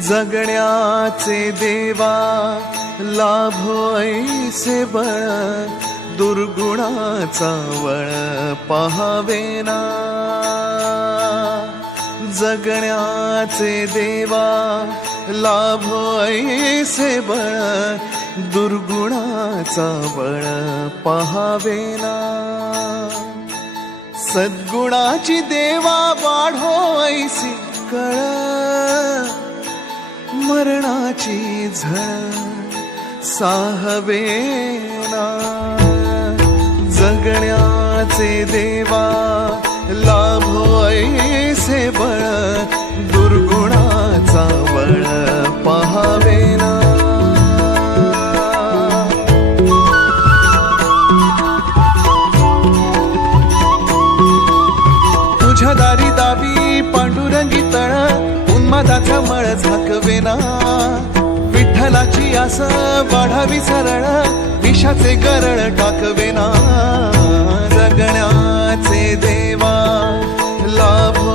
जगण्याचे देवा लाभो ऐसे बळ, दुर्गुणाचा वळ पहावेना। जगण्याचे देवा लाभो ऐसे बळ, दुर्गुणाचा बळ पहावेना। सद्गुणाची देवा वाढो ऐसी कळ, मरणाची झळ साहवेना। जगण्याचे देवा लाभो ऐसे बळ, दुर्गुणाचा बळ पहावेना। तुझ्या दारी दावी पांडुरंगी तळ, उन्मादाचा मळ झाकवेना। विठ्ठलाची आस वाढावी सरळ, विषाचे गरळ टाकवेना। जगण्याचे देवा लाभो